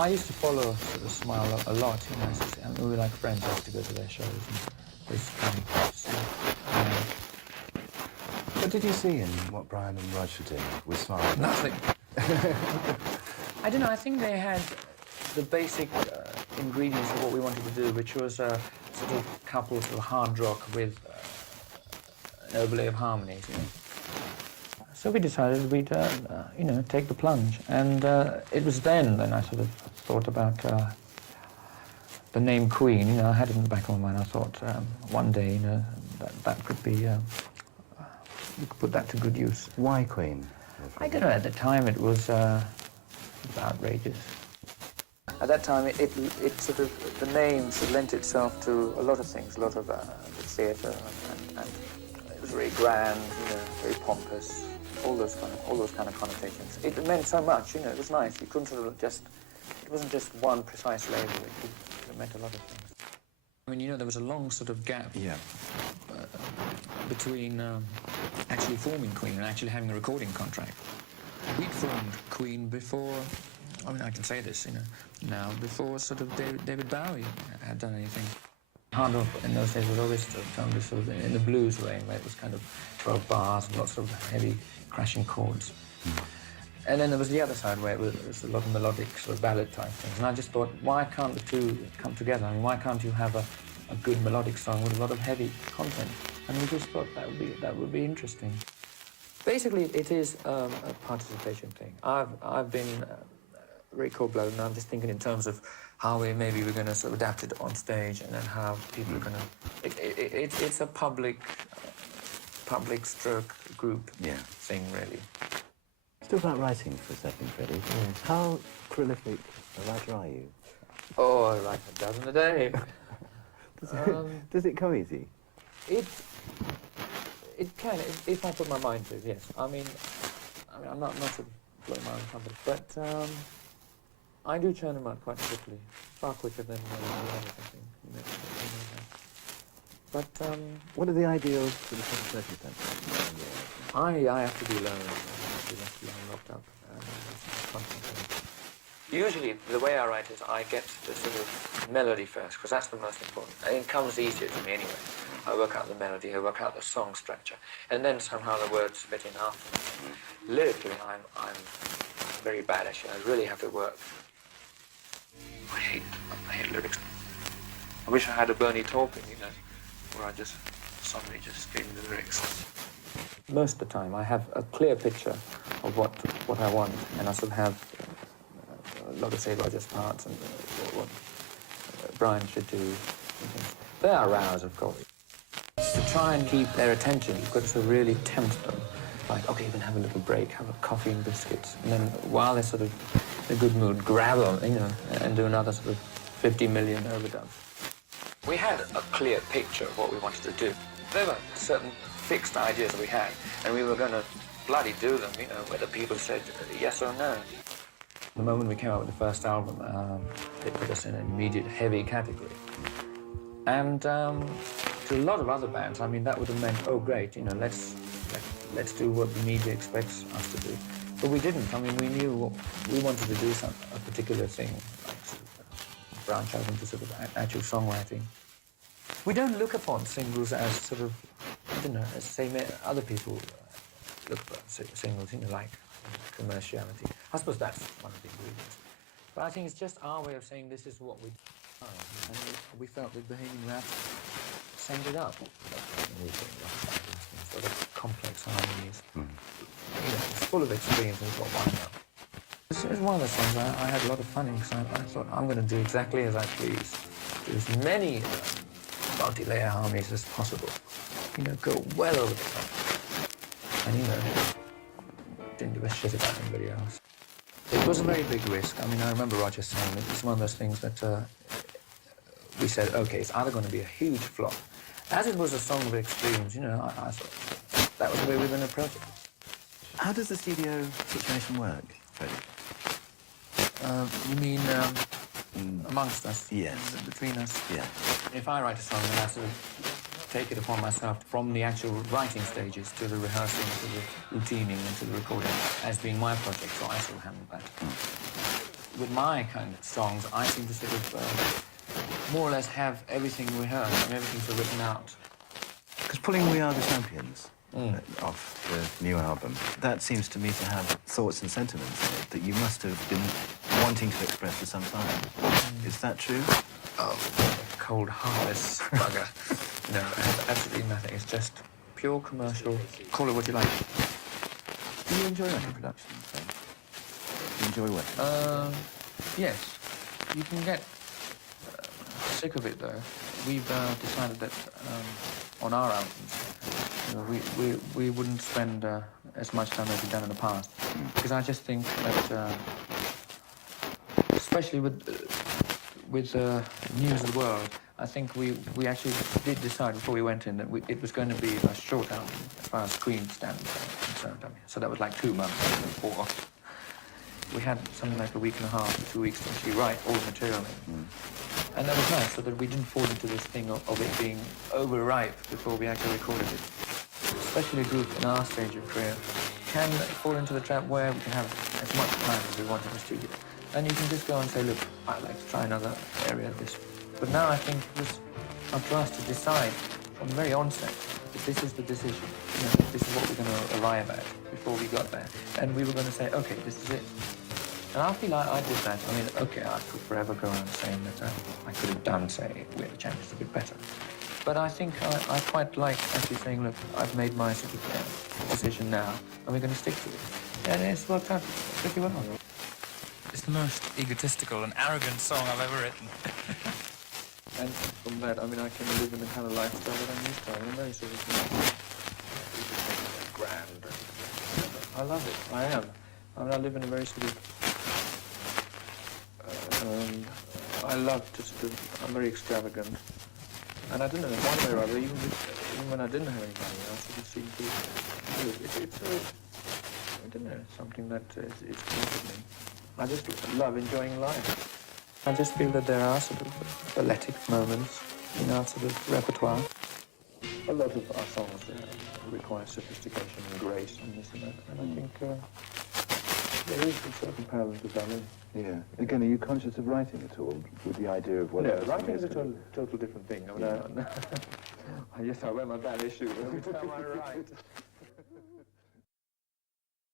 I used to follow sort of Smile a lot, you know, and we were like friends. I used to go to their shows and they used to come to see. What did you see in what Brian and Raj were doing with Smile? Nothing. I don't know, I think they had the basic ingredients of what we wanted to do, which was a sort of couple sort of hard rock with an overlay of harmonies, you know. So we decided we'd, you know, take the plunge. And it was then I sort of thought about the name Queen. You know, I had it in the back of my mind. I thought one day, you know, that could be, we could put that to good use. Why Queen? I don't know, at the time it was outrageous. At that time, it sort of, the name sort of lent itself to a lot of things, a lot of the theatre, and it was very grand, you know, very pompous. All those kind of connotations. It meant so much, you know. It was nice. You couldn't sort of just. It wasn't just one precise label. It meant a lot of things. I mean, you know, there was a long sort of gap. Yeah. Between actually forming Queen and actually having a recording contract. We'd formed Queen before. I mean, I can say this, you know, now before sort of David Bowie had done anything. Hard rock in those days was always done sort of in the blues way, where it was kind of 12 bars and lots of heavy crashing chords. And then there was the other side where it was a lot of melodic sort of ballad type things. And I just thought, why can't the two come together? I mean, why can't you have a good melodic song with a lot of heavy content? And we just thought that would be interesting. Basically, it is a participation thing. I've been very cold-blooded, and I'm just thinking in terms of how we're going to sort of adapt it on stage, and then how people are going to. It's a public stroke group thing, really. Still about writing for a second, Freddie. How prolific a writer are you? Oh, I write a dozen a day. Does it come easy? It can, if I put my mind to it, yes. I mean, I'm not sort of blowing my own trumpet, but I do churn them out quite quickly, far quicker than something. But what are the ideals for the sort of circumstances? I have to be alone. I have to be left alone, locked up. Concentrating. Usually, the way I write is I get the sort of melody first, because that's the most important. And it comes easier to me anyway. I work out the melody, I work out the song structure, and then somehow the words fit in after. Lyrically, I'm very bad actually. I really have to work. I hate lyrics. I wish I had a Bernie Taupin, you know, where I just suddenly just gave me the lyrics. Most of the time, I have a clear picture of what I want, and I sort of have a lot of say Roger's parts and what Brian should do. And things. There are rows, of course. To try and keep their attention, you've got to really tempt them. Like, okay, you can have a little break, have a coffee and biscuits, and then while they're sort of in a good mood, grab them, you know, and do another sort of 50 million overdubs. We had a clear picture of what we wanted to do. There were certain fixed ideas we had, and we were going to bloody do them, you know, whether people said yes or no. The moment we came out with the first album, it put us in an immediate heavy category. And to a lot of other bands, I mean, that would have meant, oh, great, you know, let's do what the media expects us to do. But we didn't. I mean, we knew we wanted to do a particular thing, like sort of branch out into sort of actual songwriting. We don't look upon singles as sort of, I don't know, as say other people look upon singles, you know, like commerciality. I suppose that's one of the ingredients. But I think it's just our way of saying this is what we do. And we felt that Bohemian Rhapsody summed it up. Sort of complex harmonies. You know, it's full of extremes, and we thought, why not? It was one of the songs I had a lot of fun in, because I thought, I'm going to do exactly as I please. Do as many multi-layer harmonies as possible. You know, go well over the top. And, you know, didn't give a shit about anybody else. It was a very big risk. I mean, I remember Roger saying it was one of those things that we said, okay, it's either going to be a huge flop. As it was a song of extremes, you know, I thought that was the way we were going to approach it. How does the studio situation work, Freddie? You mean amongst us? Yes. Between us? Yeah. If I write a song, then I sort of take it upon myself from the actual writing stages to the rehearsing, to the routining, and to the recording as being my project, so I sort of handle that. with my kind of songs, I seem to sort of more or less have everything rehearsed and everything's sort of written out. Because pulling We Are the Champions off the new album, that seems to me to have thoughts and sentiments in it that you must have been wanting to express for some time. Is that true? Oh, cold, heartless bugger. No, absolutely nothing. It's just pure commercial. Call it what you like. Do you enjoy writing productions, then? Do you enjoy working? Yes. You can get sick of it, though. We've decided that on our albums, you know, we wouldn't spend as much time as we've done in the past. Because I just think that, especially with News of the World, I think we actually did decide before we went in that it was going to be a short album as far as screen standards are concerned. I mean, so that was like 2 months before. We had something like a week and a half, 2 weeks to actually write all the material in. And that was nice, so that we didn't fall into this thing of it being overripe before we actually recorded it. Especially a group in our stage of career can fall into the trap where we can have as much time as we want in the studio. And you can just go and say, look, I'd like to try another area of this. But now I think it was up to us to decide from the very onset that this is the decision. You know, this is what we're going to arrive at before we got there. And we were going to say, okay, this is it. And I feel like I did that. I mean, okay, I could forever go on saying that I could have done, say, We're the Champions a bit better. But I think I quite like actually saying, look, I've made my sort of decision now, and we're going to stick to it. And it's worked out pretty well. It's the most egotistical and arrogant song I've ever written. And from that, I mean, I can live in the kind of lifestyle that I'm used to. I'm very sort of grand. I love it. I am. I mean, I live in a very sort of. I love to sort of. I'm very extravagant. And I don't know, one way or other, even when I didn't have any money, I sort of seemed to. It's I don't know, something that is close to me. I just love enjoying life. I just feel that there are sort of balletic moments in our sort of repertoire. A lot of our songs require sophistication and grace and this and that. And I think there is a certain parallel to ballet. Yeah. Again, are you conscious of writing at all with the idea of what? No, writing is a total different thing. I mean, I wear my ballet shoe every time I write.